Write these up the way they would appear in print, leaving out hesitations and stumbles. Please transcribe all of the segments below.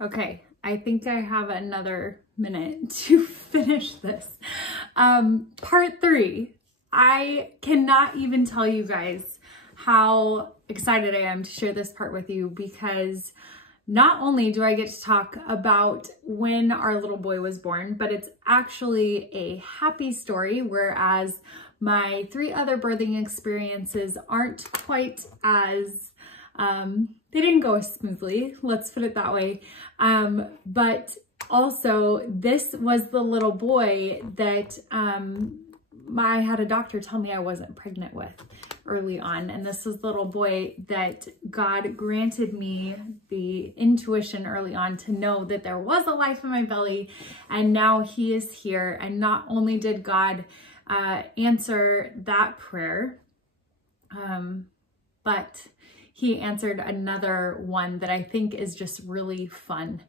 Okay, I think I have another minute to finish this. Part 3. I cannot even tell you guys how excited I am to share this part with you, because not only do I get to talk about when our little boy was born, but it's actually a happy story, whereas my 3 other birthing experiences aren't quite as, they didn't go as smoothly, let's put it that way. But also this was the little boy that I had a doctor tell me I wasn't pregnant with early on. And this is the little boy that God granted me the intuition early on to know that there was a life in my belly, and now he is here. And not only did God answer that prayer, but he answered another one that I think is just really fun.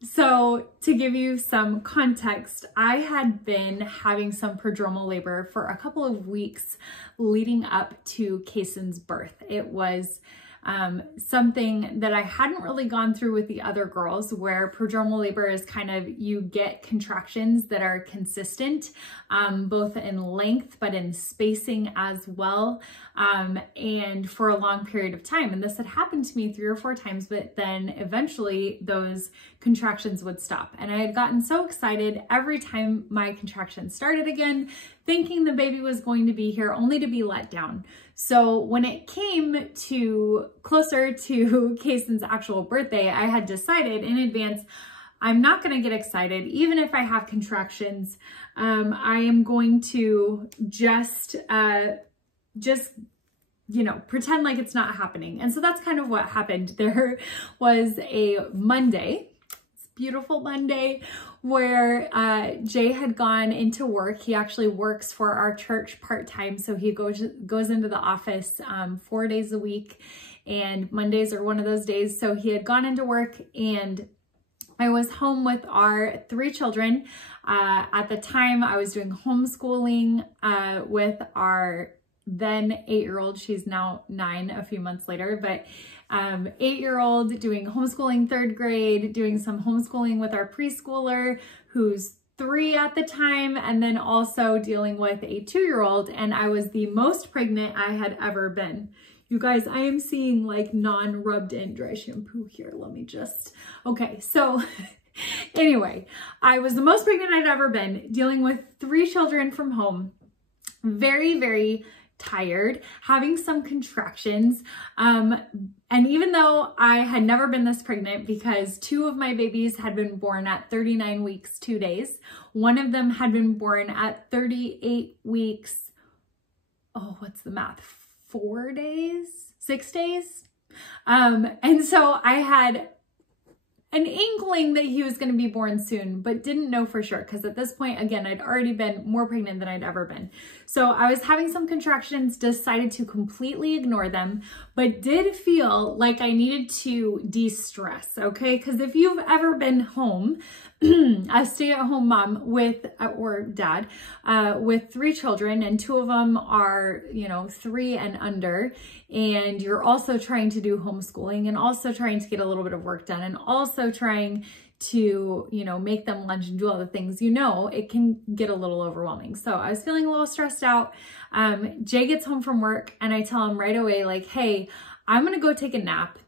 So to give you some context, I had been having some prodromal labor for a couple of weeks leading up to Kaysen's birth. It was something that I hadn't really gone through with the other girls, where prodromal labor is kind of, you get contractions that are consistent, both in length, but in spacing as well, and for a long period of time. And this had happened to me 3 or 4 times, but then eventually those contractions would stop. And I had gotten so excited every time my contractions started again, thinking the baby was going to be here, only to be let down. So when it came to closer to Kaysen's actual birthday, I had decided in advance, I'm not going to get excited. Even if I have contractions, I am going to just, you know, pretend like it's not happening. And so that's kind of what happened. There was a Monday, beautiful Monday, where Jay had gone into work. He actually works for our church part-time, so he goes into the office 4 days a week, and Mondays are one of those days. So he had gone into work, and I was home with our 3 children. At the time, I was doing homeschooling with our then 8-year-old. She's now 9 a few months later, but 8-year-old, doing homeschooling 3rd grade, doing some homeschooling with our preschooler who's 3 at the time, and then also dealing with a 2-year-old. And I was the most pregnant I had ever been. You guys, I am seeing like non-rubbed in dry shampoo here. Let me just, okay. So anyway, I was the most pregnant I'd ever been, dealing with 3 children from home. Very, very tired, having some contractions. And even though I had never been this pregnant, because 2 of my babies had been born at 39 weeks, 2 days. One of them had been born at 38 weeks. Oh, what's the math? 4 days, 6 days. And so I had an inkling that he was going to be born soon, but didn't know for sure, because at this point, again, I'd already been more pregnant than I'd ever been. So I was having some contractions, decided to completely ignore them, but did feel like I needed to de-stress, okay? Because if you've ever been home, a stay-at-home mom with, or dad, with 3 children, and 2 of them are, you know, 3 and under, and you're also trying to do homeschooling, and also trying to get a little bit of work done, and also trying to, you know, make them lunch and do all the things, you know, it can get a little overwhelming. So I was feeling a little stressed out. Jay gets home from work, and I tell him right away, like, hey, I'm going to go take a nap.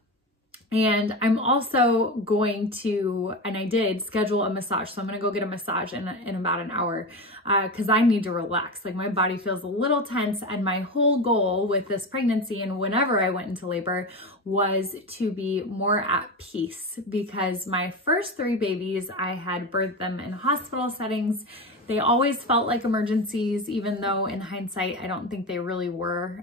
And I'm also going to, and I did schedule a massage. So I'm going to go get a massage in about an hour because I need to relax. Like, my body feels a little tense, and my whole goal with this pregnancy and whenever I went into labor was to be more at peace, because my first 3 babies, I had birthed them in hospital settings. They always felt like emergencies, even though in hindsight, I don't think they really were.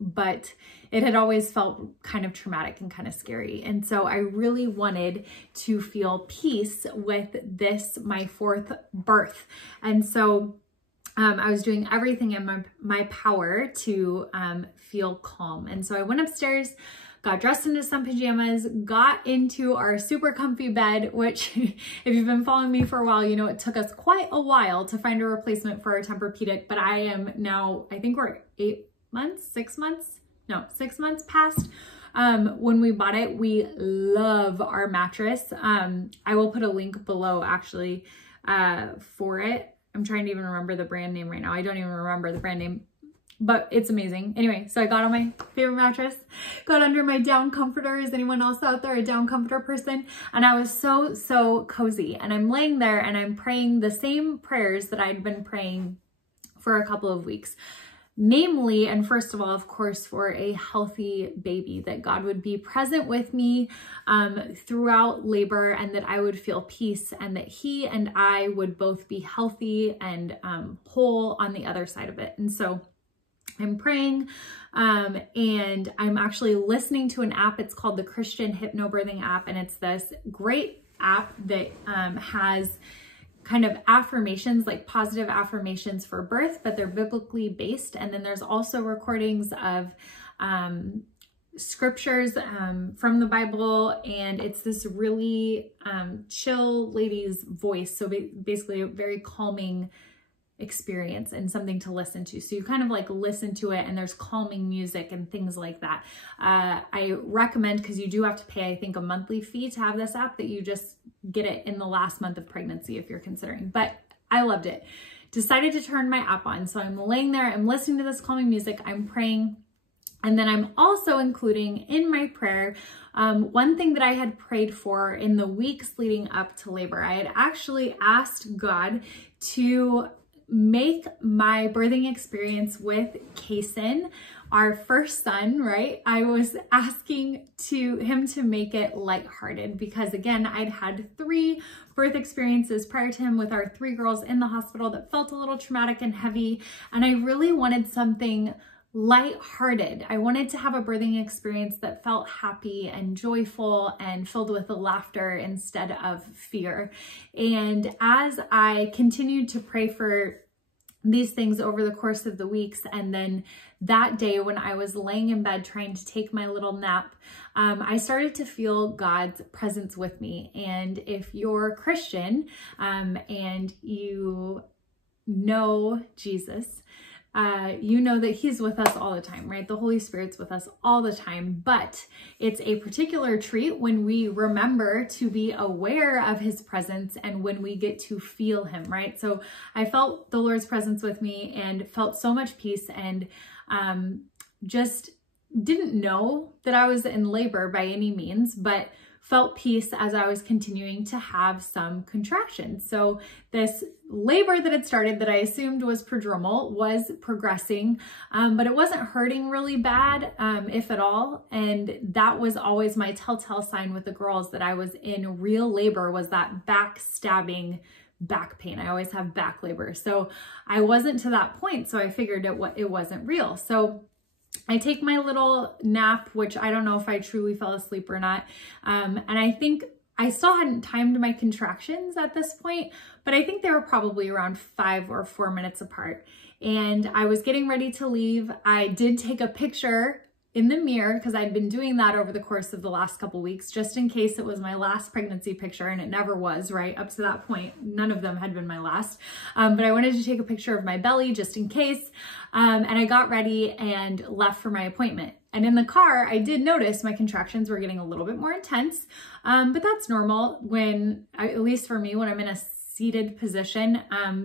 But it had always felt kind of traumatic and kind of scary. And so I really wanted to feel peace with this, my 4th birth. And so I was doing everything in my power to feel calm. And so I went upstairs, got dressed into some pajamas, got into our super comfy bed, which if you've been following me for a while, you know, it took us quite a while to find a replacement for our Tempur-Pedic, but I am now, I think we're 6 months past when we bought it. We love our mattress. I will put a link below actually for it. I'm trying to even remember the brand name right now. I don't even remember the brand name, but it's amazing. Anyway, so I got on my favorite mattress, got under my down comforter. Is anyone else out there a down comforter person? And I was so cozy. And I'm laying there and I'm praying the same prayers that I'd been praying for a couple of weeks. Namely, and first of all, of course, for a healthy baby, that God would be present with me throughout labor, and that I would feel peace, and that he and I would both be healthy and whole on the other side of it. And so I'm praying, and I'm actually listening to an app. It's called the Christian Hypnobirthing app, and it's this great app that has kind of affirmations, like positive affirmations for birth, but they're biblically based. And then there's also recordings of scriptures from the Bible, and it's this really chill lady's voice. So basically a very calming experience and something to listen to. So you kind of like listen to it, and there's calming music and things like that. I recommend, because you do have to pay, I think, a monthly fee to have this app, that you just get it in the last month of pregnancy if you're considering. But I loved it. Decided to turn my app on. So I'm laying there, I'm listening to this calming music, I'm praying. And then I'm also including in my prayer one thing that I had prayed for in the weeks leading up to labor. I had actually asked God to make my birthing experience with Kason, our first son, right? I was asking him to make it lighthearted, because again, I'd had 3 birth experiences prior to him with our 3 girls in the hospital that felt a little traumatic and heavy. And I really wanted something lighthearted. I wanted to have a birthing experience that felt happy and joyful and filled with laughter instead of fear. And as I continued to pray for these things over the course of the weeks, and then that day when I was laying in bed trying to take my little nap, I started to feel God's presence with me. And if you're Christian and you know Jesus, you know that he's with us all the time, right? The Holy Spirit's with us all the time, but it's a particular treat when we remember to be aware of his presence and when we get to feel him, right? So I felt the Lord's presence with me and felt so much peace, and just didn't know that I was in labor by any means, but felt peace as I was continuing to have some contractions. So this labor that had started, that I assumed was prodromal, was progressing, but it wasn't hurting really bad, if at all. And that was always my telltale sign with the girls that I was in real labor, was that backstabbing back pain. I always have back labor. So I wasn't to that point. So I figured it wasn't real. So I take my little nap, which I don't know if I truly fell asleep or not. And I think I still hadn't timed my contractions at this point, but I think they were probably around 5 or 4 minutes apart. And I was getting ready to leave. I did take a picture in the mirror, because I'd been doing that over the course of the last couple weeks, just in case it was my last pregnancy picture, and it never was, right? Up to that point, none of them had been my last. But I wanted to take a picture of my belly just in case. And I got ready and left for my appointment. And in the car, I did notice my contractions were getting a little bit more intense. But that's normal when, at least for me, when I'm in a seated position,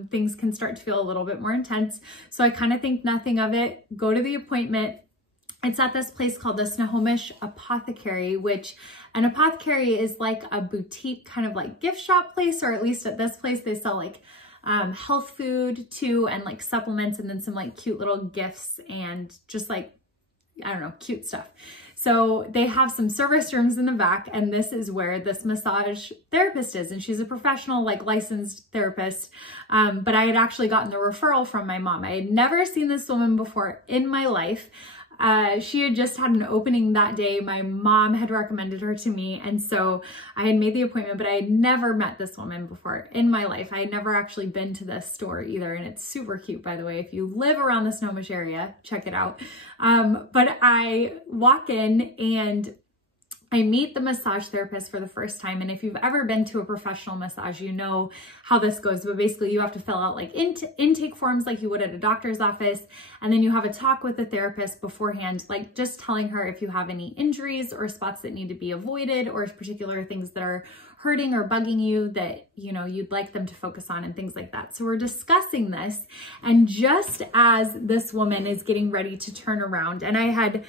things can start to feel a little bit more intense. So I kind of think nothing of it, go to the appointment. It's at this place called the Snohomish Apothecary, which an apothecary is like a boutique kind of like gift shop place, or at least at this place they sell like health food too, and like supplements, and then some like cute little gifts and just like, I don't know, cute stuff. So they have some service rooms in the back, and this is where this massage therapist is. And she's a professional, like licensed therapist. But I had actually gotten the referral from my mom. I had never seen this woman before in my life. She had just had an opening that day. My mom had recommended her to me. And so I had made the appointment, but I had never met this woman before in my life. I had never actually been to this store either. And it's super cute, by the way. If you live around the Snohomish area, check it out. But I walk in, and I meet the massage therapist for the first time. And if you've ever been to a professional massage, you know how this goes. But basically you have to fill out like intake forms like you would at a doctor's office. And then you have a talk with the therapist beforehand, like just telling her if you have any injuries or spots that need to be avoided or particular things that are hurting or bugging you that, you know, you'd like them to focus on and things like that. So we're discussing this. And just as this woman is getting ready to turn around, and I had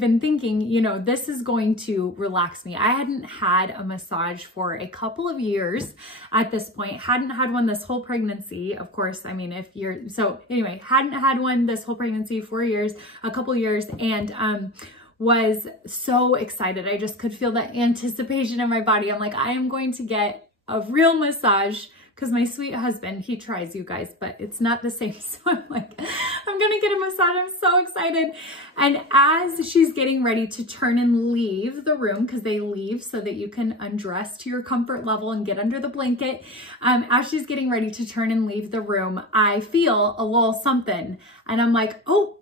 been thinking, you know, this is going to relax me. I hadn't had a massage for a couple of years at this point, hadn't had one this whole pregnancy. Of course, I mean, hadn't had one this whole pregnancy, 4 years, a couple years. And, was so excited. I just could feel that anticipation in my body. I'm like, I am going to get a real massage because my sweet husband, he tries, you guys, but it's not the same. So I'm like, I'm going to get a massage. I'm so excited. And as she's getting ready to turn and leave the room, because they leave so that you can undress to your comfort level and get under the blanket. As she's getting ready to turn and leave the room, I feel a little something. And I'm like, oh,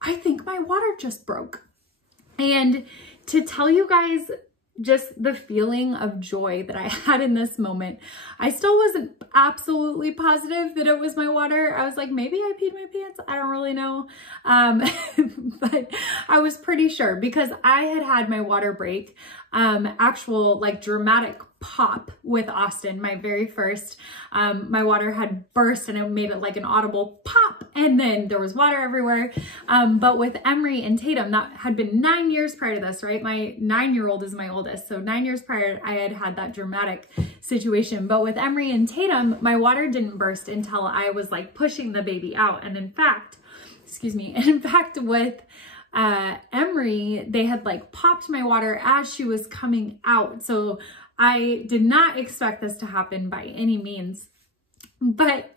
I think my water just broke. And to tell you guys just the feeling of joy that I had in this moment, I still wasn't absolutely positive that it was my water. I was like, maybe I peed my pants. I don't really know. But I was pretty sure because I had my water break, actual like dramatic pop with Austin, my very first. My water had burst and it made it like an audible pop, and then there was water everywhere. But with Emery and Tatum, that had been 9 years prior to this, right? My 9-year-old is my oldest. So 9 years prior, I had that dramatic situation. But with Emery and Tatum, my water didn't burst until I was like pushing the baby out. And in fact, with Emery, they had like popped my water as she was coming out. So I did not expect this to happen by any means. But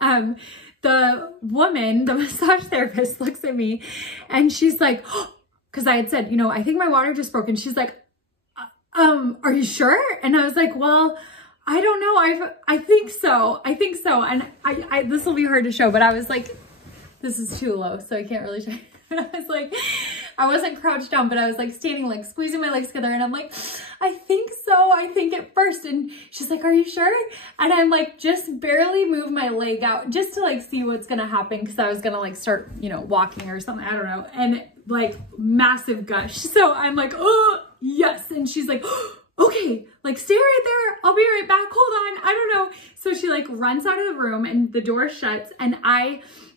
the woman, the massage therapist, looks at me and she's like, because I had said, you know, I think my water just broke. And she's like, are you sure? And I was like, well, I don't know. I think so. And I this will be hard to show, but I was like, this is too low, so I can't really show. And I was like, I wasn't crouched down, but I was like standing, like squeezing my legs together. And I'm like, I think so. I think at first. And she's like, are you sure? And I'm like, just barely move my leg out just to like see what's going to happen. Cause I was going to like start, you know, walking or something. I don't know. And like massive gush. So I'm like, oh yes. And she's like, okay, like stay right there. I'll be right back. Hold on. I don't know. So she like runs out of the room and the door shuts, and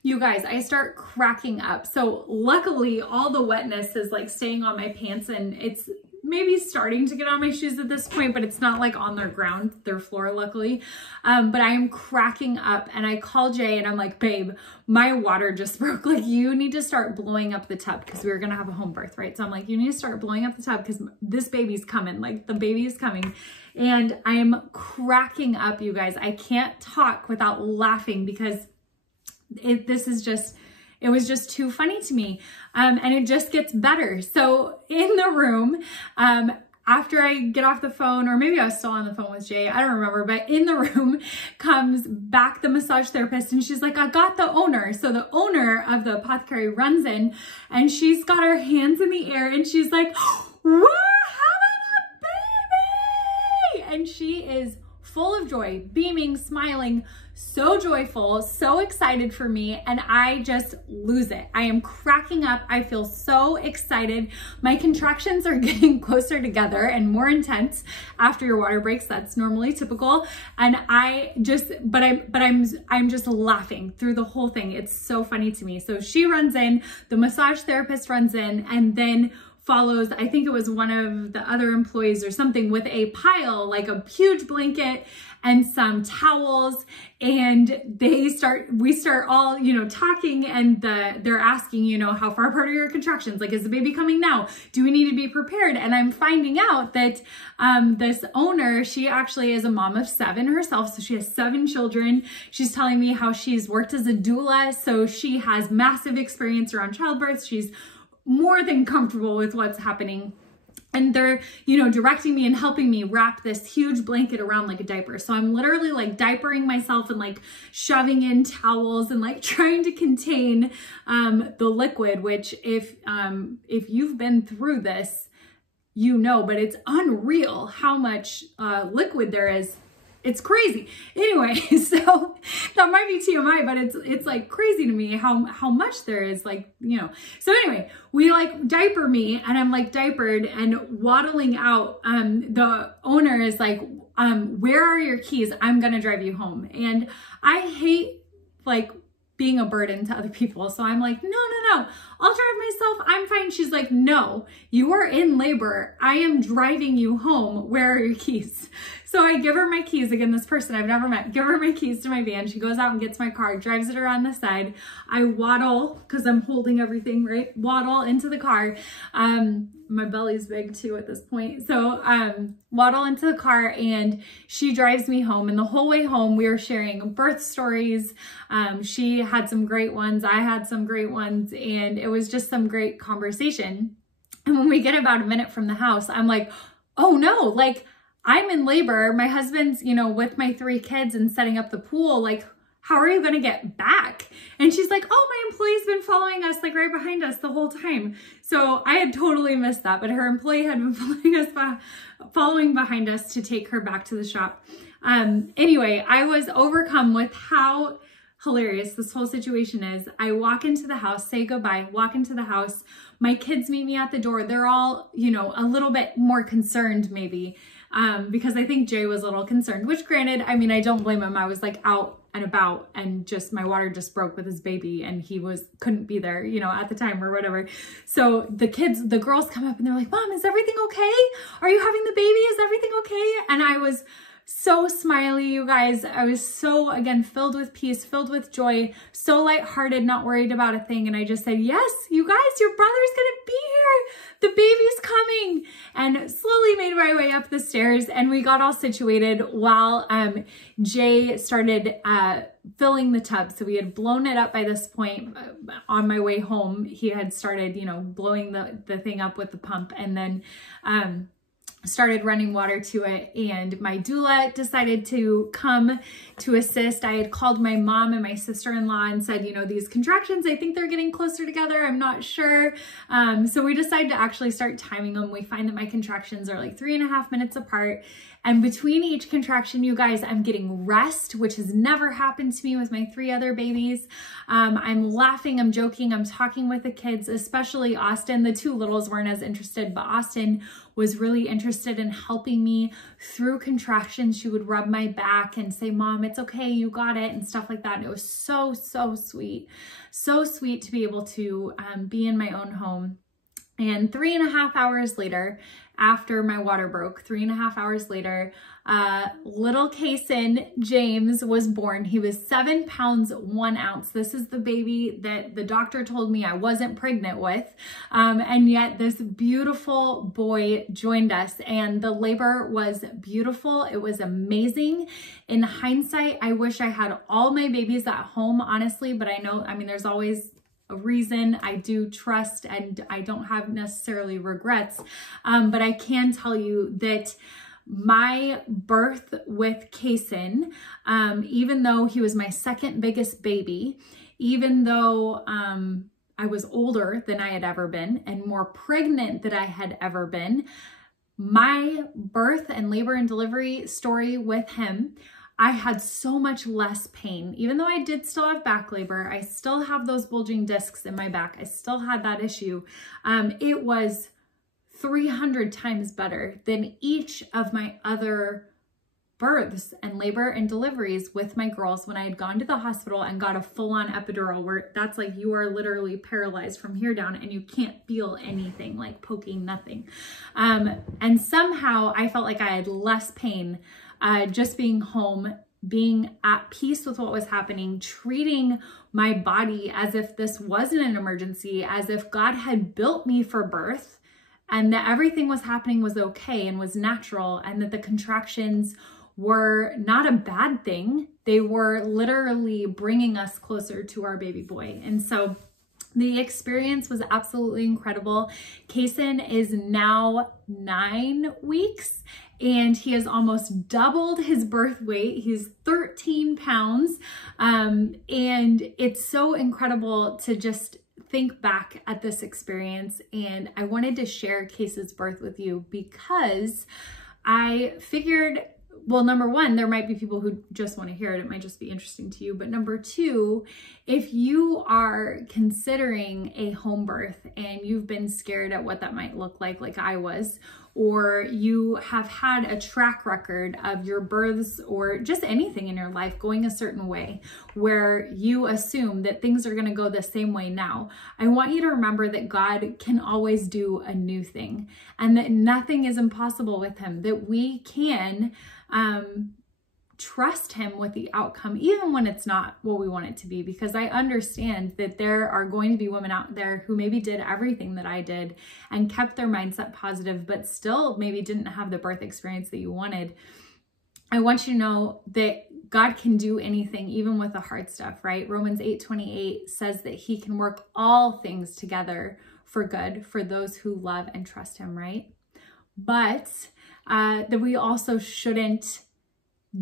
you guys, I start cracking up. So luckily all the wetness is like staying on my pants, and it's maybe starting to get on my shoes at this point, but it's not like on their floor, luckily. But I am cracking up, and I call Jay and I'm like, babe, my water just broke. Like, you need to start blowing up the tub, because we were going to have a home birth, right? So I'm like, you need to start blowing up the tub because this baby's coming. Like, the baby is coming. And I'm cracking up, you guys. I can't talk without laughing because it was just too funny to me. And it just gets better. So in the room, after I get off the phone, or maybe I was still on the phone with Jay, I don't remember, but in the room comes back the massage therapist, and she's like, I got the owner. So the owner of the apothecary runs in, and she's got her hands in the air, and she's like, we're having a baby! And she is full of joy, beaming, smiling, so joyful, so excited for me, and I just lose it. I am cracking up. I feel so excited. My contractions are getting closer together and more intense after your water breaks. That's normally typical. And I'm just laughing through the whole thing. It's so funny to me. So she runs in, the massage therapist runs in, and then follows, I think it was one of the other employees or something, with a pile, like a huge blanket and some towels, and we start all, you know, talking, and they're asking, you know, how far apart are your contractions? Like, is the baby coming now? Do we need to be prepared? And I'm finding out that this owner, she actually is a mom of 7 herself. So she has 7 children. She's telling me how she's worked as a doula. So she has massive experience around childbirth. She's more than comfortable with what's happening. And they're, you know, directing me and helping me wrap this huge blanket around like a diaper. So I'm literally like diapering myself and like shoving in towels and like trying to contain the liquid, which if you've been through this, you know, but it's unreal how much liquid there is. It's crazy. Anyway, so that might be TMI, but it's like crazy to me how much there is, like, you know. So anyway, we like diaper me, and I'm like diapered and waddling out. The owner is like, where are your keys? I'm gonna drive you home. And I hate like being a burden to other people. So I'm like, no, I'll drive myself. I'm fine. She's like, no, you are in labor. I am driving you home. Where are your keys? So I give her my keys. Again, this person I've never met, give her my keys to my van. She goes out and gets my car, drives it around the side. I waddle, because I'm holding everything, right? Waddle into the car. My belly's big too at this point. So waddle into the car, and she drives me home. And the whole way home, we were sharing birth stories. She had some great ones. I had some great ones. And it was just some great conversation. And when we get about a minute from the house, I'm like, oh no, like I'm in labor. My husband's, you know, with my 3 kids and setting up the pool. Like, how are you going to get back? And she's like, oh, my employee's been following us, like right behind us the whole time. So I had totally missed that, but her employee had been following behind us to take her back to the shop. Anyway, I was overcome with how hilarious this whole situation is. I walk into the house, say goodbye, walk into the house. My kids meet me at the door. They're all, you know, a little bit more concerned maybe, because I think Jay was a little concerned, which granted, I mean, I don't blame him. I was like out and about, and just my water just broke with his baby, and he couldn't be there, you know, at the time or whatever. So the girls come up and they're like, Mom, is everything okay? Are you having the baby? Is everything okay? And I was so smiley, you guys. I was so, again, filled with peace, filled with joy, so lighthearted, not worried about a thing. And I just said, yes, you guys, your brother's gonna be here. The baby's coming. And slowly made my way up the stairs, and we got all situated while Jay started filling the tub. So we had blown it up by this point. On my way home, he had started, you know, blowing the thing up with the pump, and then started running water to it. And my doula decided to come to assist. I had called my mom and my sister-in-law and said, you know, these contractions, I think they're getting closer together. I'm not sure. So we decided to actually start timing them. We find that my contractions are like 3.5 minutes apart. And between each contraction, you guys, I'm getting rest, which has never happened to me with my 3 other babies. I'm laughing, I'm joking, I'm talking with the kids, especially Austin. The 2 littles weren't as interested, but Austin was really interested in helping me through contractions. She would rub my back and say, Mom, it's okay, you got it, and stuff like that. And it was so, so sweet. So sweet to be able to be in my own home. And 3.5 hours later, after my water broke, 3.5 hours later, little Kason James was born. He was 7 pounds 1 ounce. This is the baby that the doctor told me I wasn't pregnant with. And yet this beautiful boy joined us, and the labor was beautiful. It was amazing. In hindsight, I wish I had all my babies at home, honestly, but I know, I mean, there's always a reason. I do trust, and I don't have necessarily regrets, but I can tell you that my birth with Kason, even though he was my 2nd biggest baby, even though I was older than I had ever been and more pregnant than I had ever been, my birth and labor and delivery story with him, I had so much less pain. Even though I did still have back labor, I still have those bulging discs in my back. I still had that issue. It was 300 times better than each of my other births and labor and deliveries with my girls when I had gone to the hospital and got a full-on epidural, where that's like you are literally paralyzed from here down and you can't feel anything, like poking, nothing. And somehow I felt like I had less pain just being home, being at peace with what was happening, treating my body as if this wasn't an emergency, as if God had built me for birth, and that everything was happening was okay and was natural, and that the contractions were not a bad thing. They were literally bringing us closer to our baby boy. And so the experience was absolutely incredible. Kason is now 9 weeks, and he has almost doubled his birth weight. He's 13 pounds. And it's so incredible to just think back at this experience, and I wanted to share Case's birth with you because I figured, well, number one, there might be people who just want to hear it. It might just be interesting to you. But number two, if you are considering a home birth and you've been scared at what that might look like I was, or you have had a track record of your births or just anything in your life going a certain way where you assume that things are going to go the same way now, I want you to remember that God can always do a new thing and that nothing is impossible with him, that we can trust him with the outcome, even when it's not what we want it to be, because I understand that there are going to be women out there who maybe did everything that I did and kept their mindset positive, but still maybe didn't have the birth experience that you wanted. I want you to know that God can do anything, even with the hard stuff, right? Romans 8:28 says that he can work all things together for good for those who love and trust him, right? But that we also shouldn't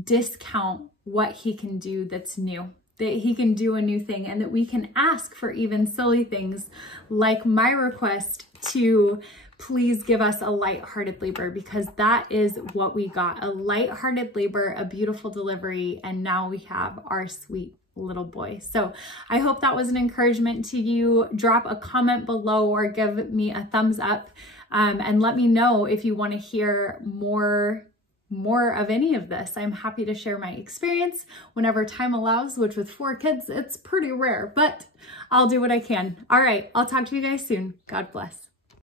discount what he can do that's new, that he can do a new thing, and that we can ask for even silly things like my request to please give us a lighthearted labor, because that is what we got, a lighthearted labor, a beautiful delivery, and now we have our sweet little boy. So I hope that was an encouragement to you. Drop a comment below or give me a thumbs up, and let me know if you want to hear more of any of this. I'm happy to share my experience whenever time allows, which with 4 kids, it's pretty rare, but I'll do what I can. All right, I'll talk to you guys soon. God bless.